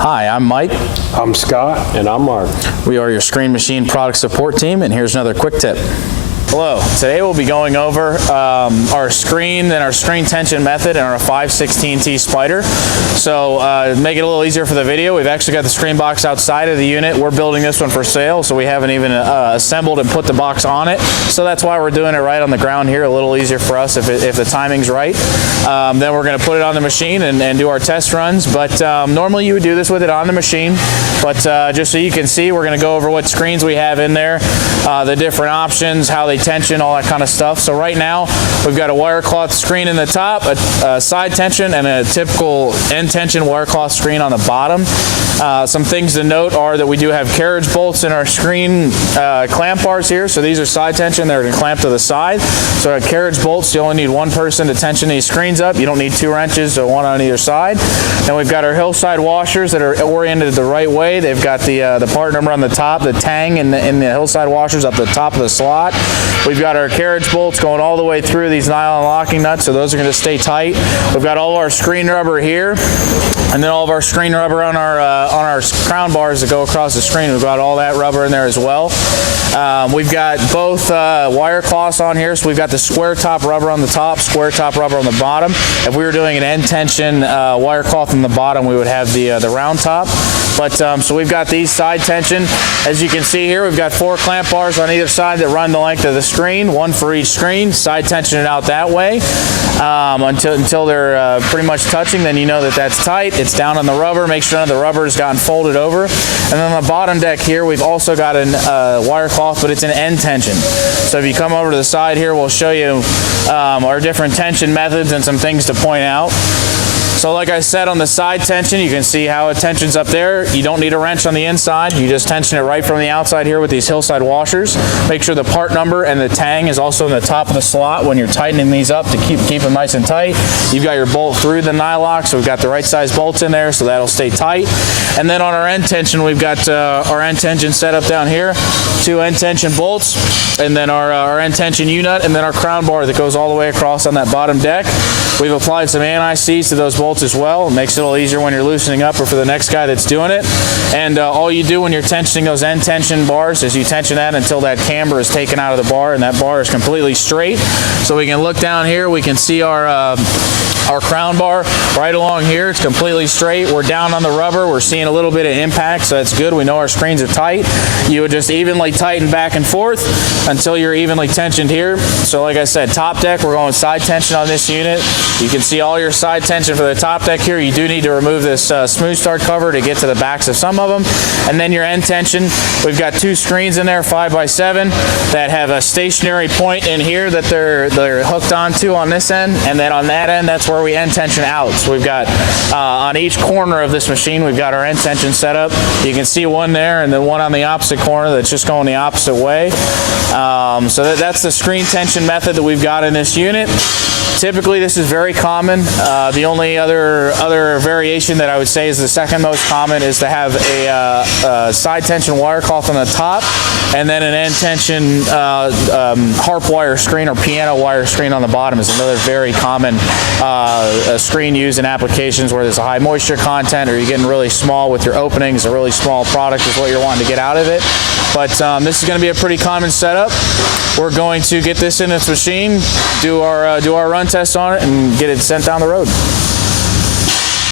Hi, I'm Mike. I'm Scott. And I'm Mark. We are your screen machine product support team, and here's another quick tip. Hello, today we'll be going over our screen and our screen tension method and our 5/16T spider. So make it a little easier for the video, we've actually got the screen box outside of the unit. We're building this one for sale, so we haven't even assembled and put the box on it. So that's why we're doing it right on the ground here, a little easier for us if the timing's right. Then we're going to put it on the machine and do our test runs. But normally you would do this with it on the machine. But just so you can see, we're going to go over what screens we have in there, the different options, how they tension, all that kind of stuff. So right now we've got a wire cloth screen in the top, a side tension, and a typical end tension wire cloth screen on the bottom. Some things to note are that we do have carriage bolts in our screen clamp bars here. So these are side tension, they're clamped to the side. So at carriage bolts, you only need one person to tension these screens up. You don't need 2 wrenches, so one on either side. Then we've got our hillside washers that are oriented the right way. They've got the part number on the top, the tang in the hillside washers up the top of the slot. We've got our carriage bolts going all the way through these nylon locking nuts, so those are going to stay tight. We've got all of our screen rubber here, and then all of our screen rubber on our crown bars that go across the screen. We've got all that rubber in there as well. We've got both wire cloths on here, so we've got the square top rubber on the top, square top rubber on the bottom. If we were doing an end tension wire cloth in the bottom, we would have the round top. But so we've got these side tension. As you can see here, we've got 4 clamp bars on either side that run the length of the screen, one for each screen. Side tension it out that way until they're pretty much touching. Then you know that that's tight. It's down on the rubber. Make sure none of the rubber has gotten folded over. And then on the bottom deck here, we've also got a wire cloth, but it's an end tension. So if you come over to the side here, we'll show you our different tension methods and some things to point out. So like I said, on the side tension, you can see how it tensions up there. You don't need a wrench on the inside. You just tension it right from the outside here with these hillside washers. Make sure the part number and the tang is also in the top of the slot when you're tightening these up to keep them nice and tight. You've got your bolt through the nylock, so we've got the right size bolts in there, so that'll stay tight. And then on our end tension, we've got our end tension set up down here, 2 end tension bolts, and then our end tension U-nut, and then our crown bar that goes all the way across on that bottom deck. We've applied some anti-seize to those bolts as well. It makes it a little easier when you're loosening up or for the next guy that's doing it. And all you do when you're tensioning those end tension bars is you tension that until that camber is taken out of the bar and that bar is completely straight. So we can look down here, we can see our crown bar right along here. It's completely straight. We're down on the rubber. We're seeing a little bit of impact, so that's good. We know our screens are tight. You would just evenly tighten back and forth until you're evenly tensioned here. So like I said, top deck, we're going side tension on this unit. You can see all your side tension for the top deck here. You do need to remove this smooth start cover to get to the backs of some of them. And then your end tension, we've got 2 screens in there, 5x7, that have a stationary point in here that they're hooked onto on this end. And then on that end, that's where we end tension out. So we've got on each corner of this machine, we've got our end tension set up. You can see one there and then one on the opposite corner that's just going the opposite way. So that's the screen tension method that we've got in this unit. Typically, this is very common. The only other variation that I would say is the second most common is to have a side tension wire cloth on the top and then an end tension harp wire screen or piano wire screen on the bottom is another very common screen used in applications where there's a high moisture content or you're getting really small with your openings. A really small product is what you're wanting to get out of it. But this is going to be a pretty common setup. We're going to get this in this machine, do our run test on it, and get it sent down the road.